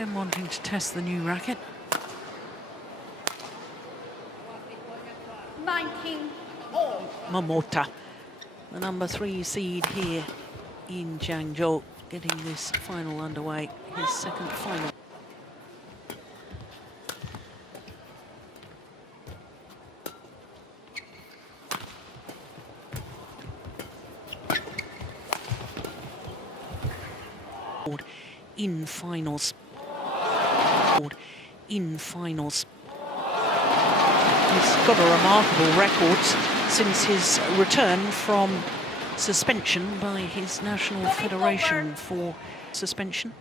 Then wanting to test the new racket. 19 all. MOMOTA, the number 3 seed here in CHANGZHOU, getting this final underway, his second final. In finals. In finals. He's got a remarkable record since his return from suspension by his national federation for suspension.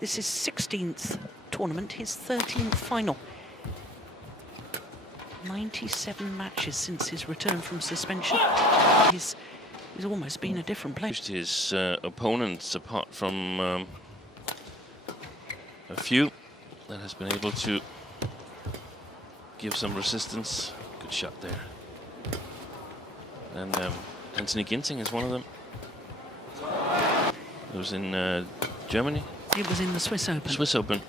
This is 16th tournament, his 13th final. 97 matches since his return from suspension. He's almost been a different player. His opponents, apart from a few that has been able to give some resistance. Good shot there. And Anthony Ginting is one of them. It was in Germany. It was in the Swiss Open. Swiss Open.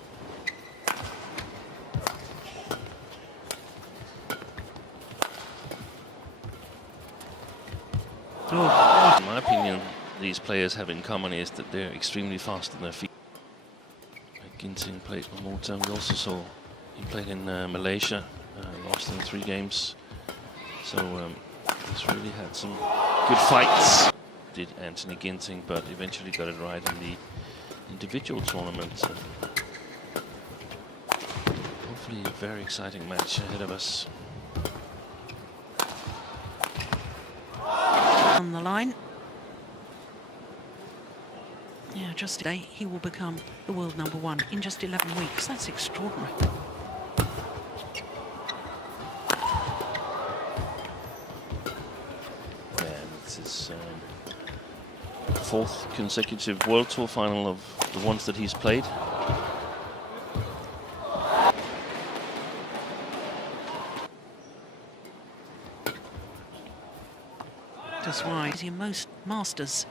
Oh. In my opinion, these players have in common is that they're extremely fast on their feet. Ginting played MOMOTA. We also saw he played in Malaysia, lost in 3 games. So he's really had some good fights. Did Anthony Ginting, but eventually got it right in the individual tournament. Hopefully a very exciting match ahead of us. On the line. Yeah, just today he will become the world #1 in just 11 weeks. That's extraordinary. And it's his 4th consecutive World Tour final of the ones that he's played. That's why in most Masters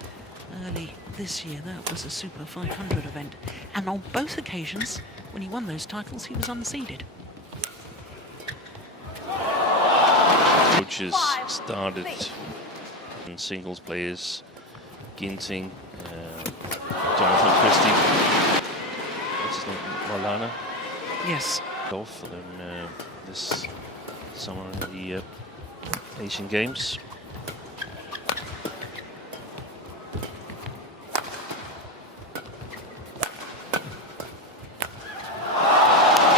early this year, that was a Super 500 event. And on both occasions, when he won those titles, he was unseeded. Coaches started in singles players, Ginting, Jonathan Christie, what's his name, Marlana? Yes. Golf for them this summer in the Asian Games.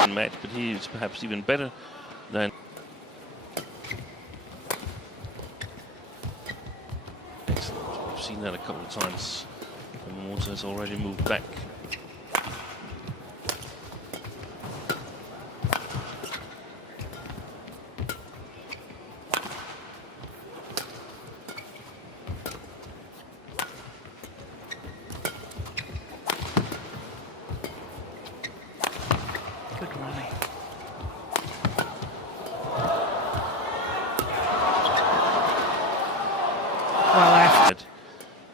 Match, but he's perhaps even better than. Excellent. We've seen that a couple of times. MOMOTA has already moved back. Good rally. Well left.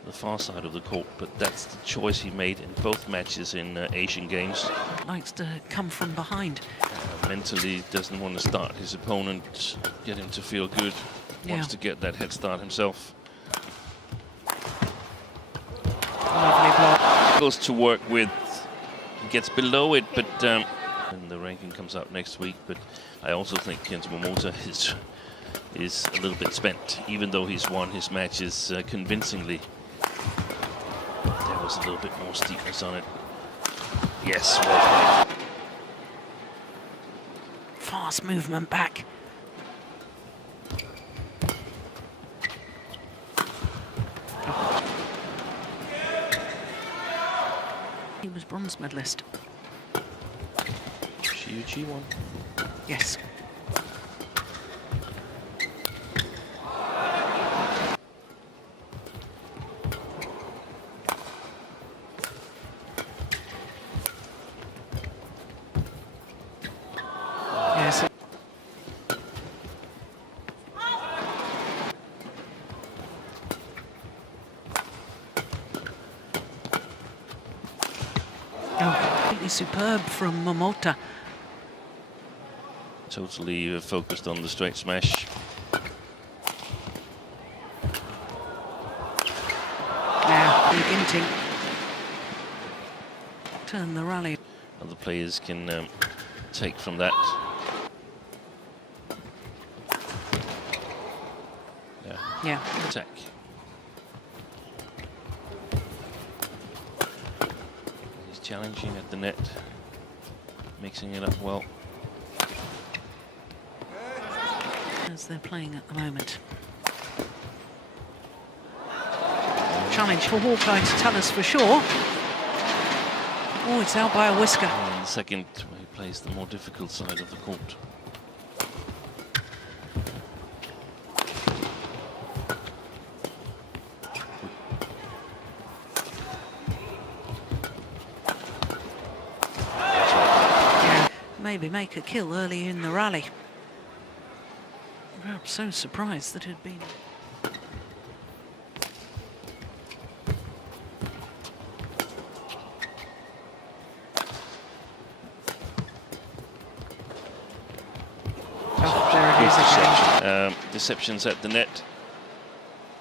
The far side of the court, but that's the choice he made in both matches in Asian Games. Likes to come from behind. Mentally doesn't want to start his opponent, get him to feel good. Wants to get that head start himself. Lovely block. Goes to work with, he gets below it, but and the ranking comes out next week. But I also think Kento MOMOTA is a little bit spent, even though he's won his matches convincingly. There was a little bit more steepness on it. Yes, well played. Fast movement back. He was bronze medalist. Chi won. Yes. Yes. Oh, absolutely superb from MOMOTA. Totally focused on the straight smash. Now, GINTING turn the rally. Other players can take from that. Yeah. Attack. He's challenging at the net, mixing it up well. As they're playing at the moment. Challenge for Hawkeye to tell us for sure. Oh, it's out by a whisker. And the second, where he plays the more difficult side of the court. Yeah, maybe make a kill early in the rally. I'm so surprised that it had been. Oh, there it is again. Deceptions at the net,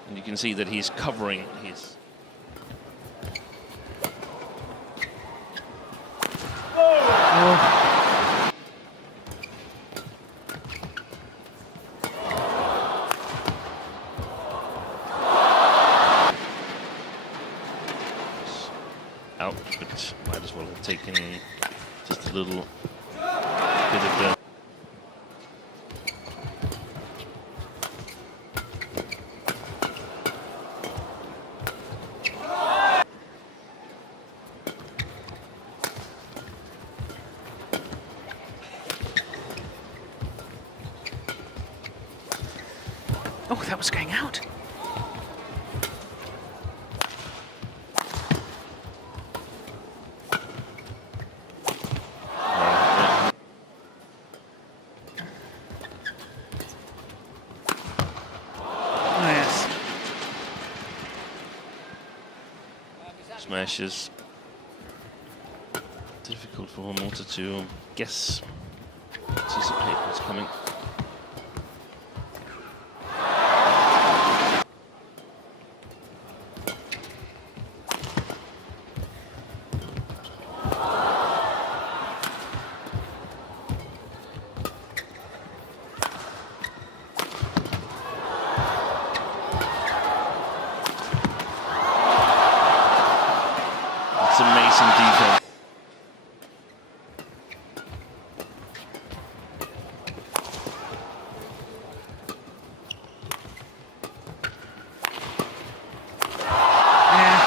and you can see that he's covering his. Oh. Out, but might as well have taken just a little bit of the. Oh, that was going out. Smashes. Difficult for MOMOTA to guess, anticipate what's coming. It's amazing defense. Yeah,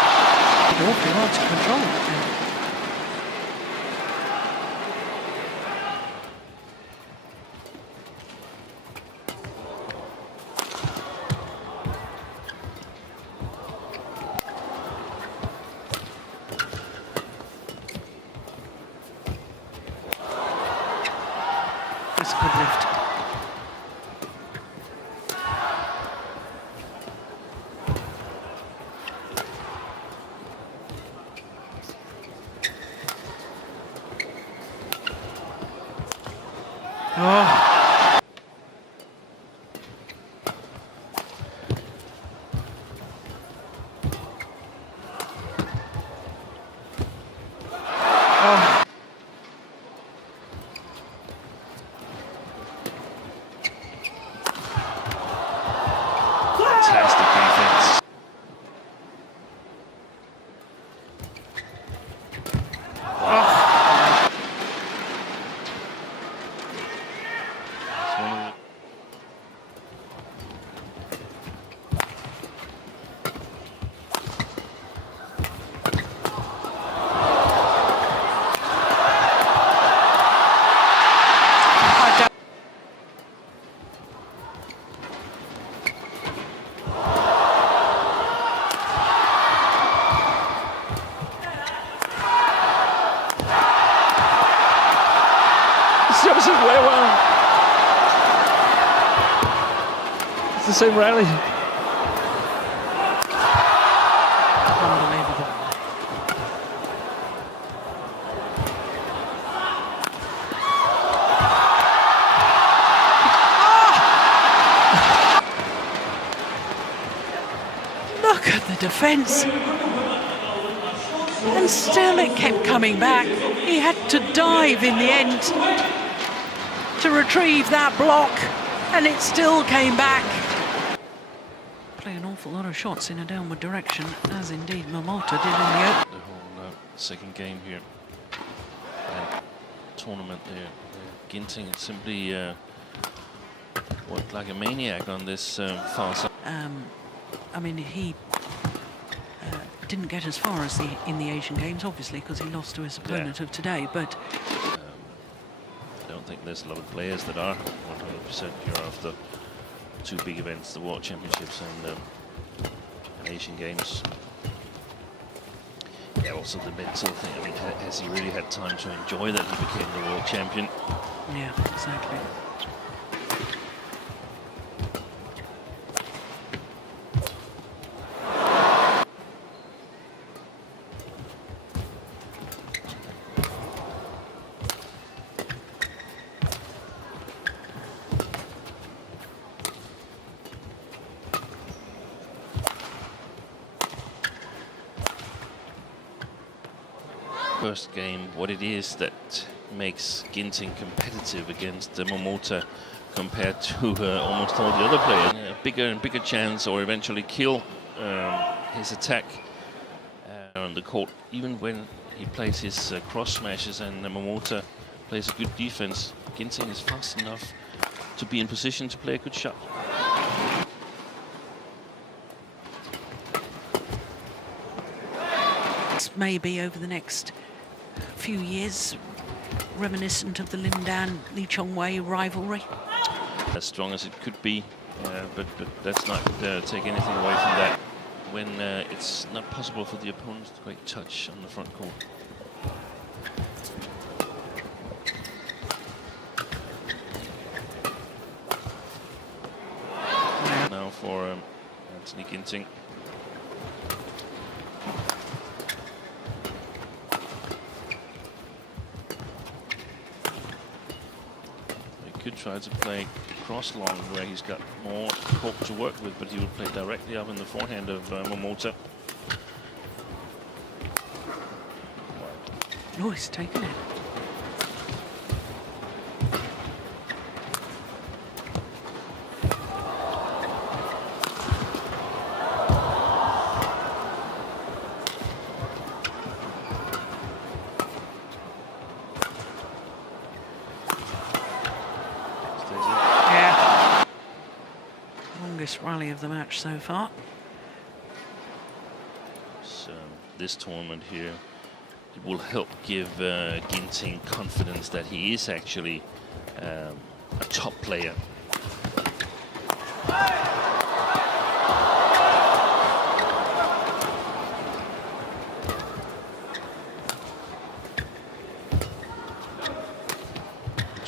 awfully hard to control. That's a good lift. Oh. Oh. Fantastic defense. It's one of the It's the same rally. Unbelievable. defence. And still it kept coming back. He had to dive in the end to retrieve that block, and it still came back. Play an awful lot of shots in a downward direction, as indeed MOMOTA did in the open. The whole second game here. And tournament there. GINTING simply worked like a maniac on this far side. I mean, he didn't get as far as in the Asian Games, obviously, because he lost to his opponent of today, but I don't think there's a lot of players that are 100% here after two big events, the World Championships and Asian Games. Yeah, also the mental thing. I mean, has he really had time to enjoy that he became the world champion? Yeah, exactly. First game, what it is that makes GINTING competitive against MOMOTA compared to almost all the other players. Bigger and bigger chance, or eventually kill his attack on the court. Even when he plays his cross smashes and MOMOTA plays a good defense, GINTING is fast enough to be in position to play a good shot. Maybe over the next few years, reminiscent of the Lindan-Lee Chong-wei rivalry. As strong as it could be, but let's not take anything away from that. When it's not possible for the opponents to quite touch on the front court. Now for Anthony GINTING. Could try to play cross long where he's got more court to work with, but he would play directly up in the forehand of MOMOTA. Oh, he's taken it. Rally of the match so far. So this tournament here, it will help give GINTING confidence that he is actually a top player.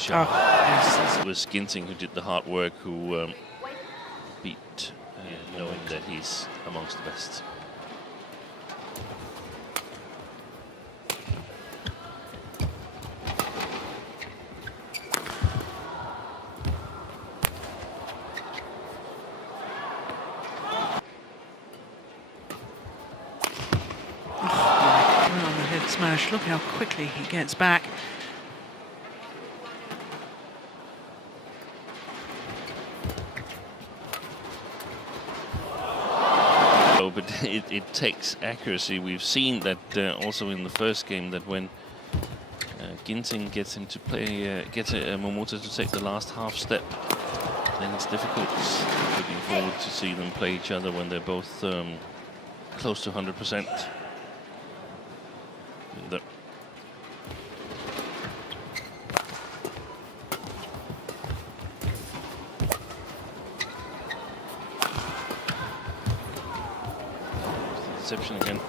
Yes, it was GINTING who did the hard work, who beat, knowing that he's amongst the best. Oh, on the head smash. Look how quickly he gets back. But it takes accuracy. We've seen that also in the first game, that when GINTING gets him to play, gets MOMOTA to take the last half step, then it's difficult. Looking forward to see them play each other when they're both close to 100%. Deception again.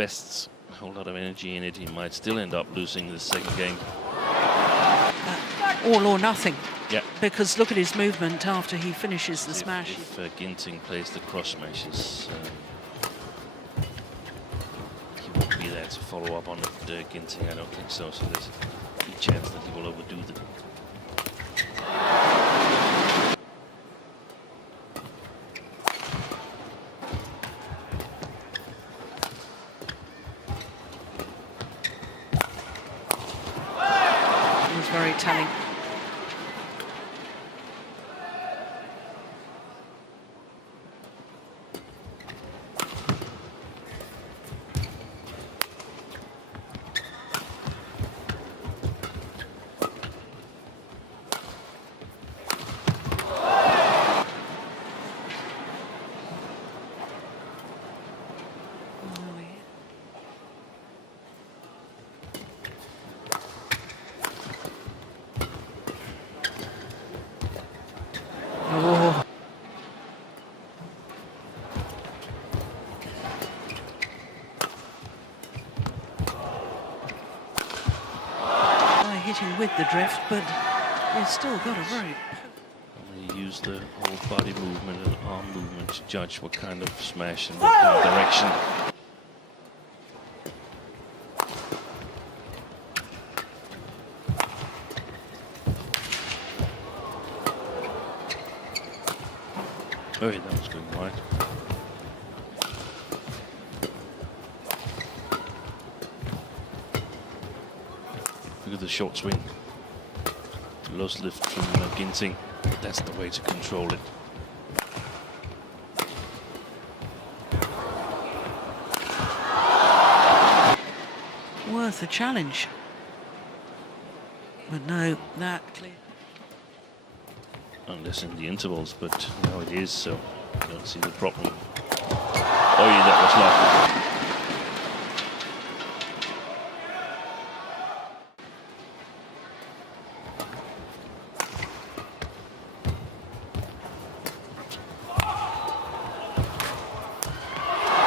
invests a whole lot of energy in it, he might still end up losing the second game. All or nothing. Yeah. Because look at his movement after he finishes the smash. If Ginting plays the cross smashes, he won't be there to follow up on it. Ginting, I don't think so. So there's a big chance that he will overdo them. It was very telling. Oh. Hitting with the drift, but he's still got a very... He used the whole body movement and arm movement to judge what kind of smash and what kind of direction. Oh, yeah, that was going wide. Look at the short swing. Lost lift from Ginting. That's the way to control it. Worth a challenge. But no, that clear. Unless in the intervals, but now it is, so I don't see the problem. Oh yeah, that was lucky.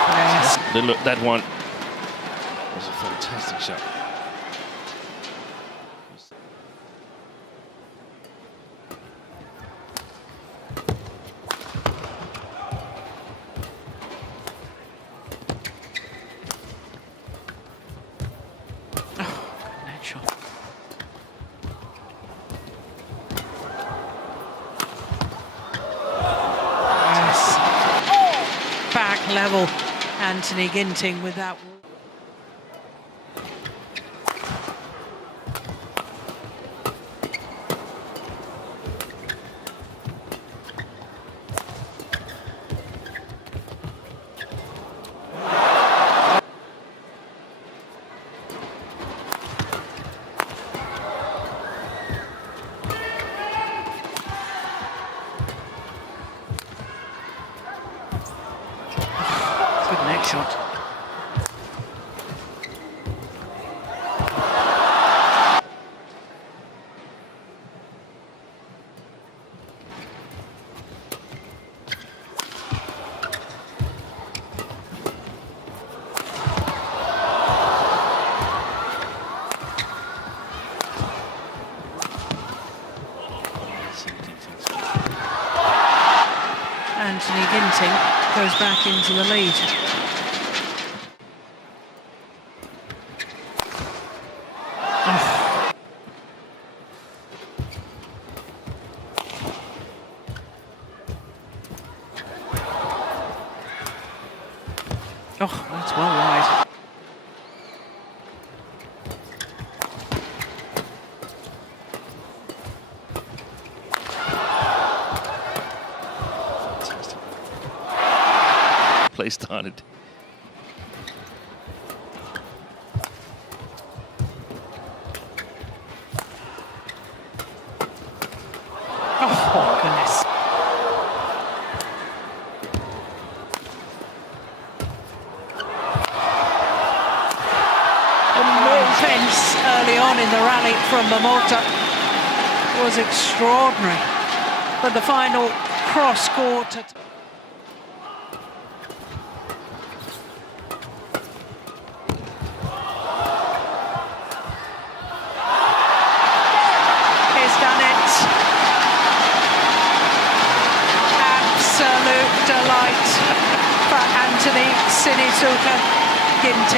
Yes. Look, that one was a fantastic shot. Level, Anthony Ginting with that. Next shot. Anthony Ginting goes back into the lead. Oh, that's well wide. Fantastic. Play started. Oh, goodness. Offense early on in the rally from MOMOTA was extraordinary, but the final cross court delight for Anthony Sinisuka Ginting.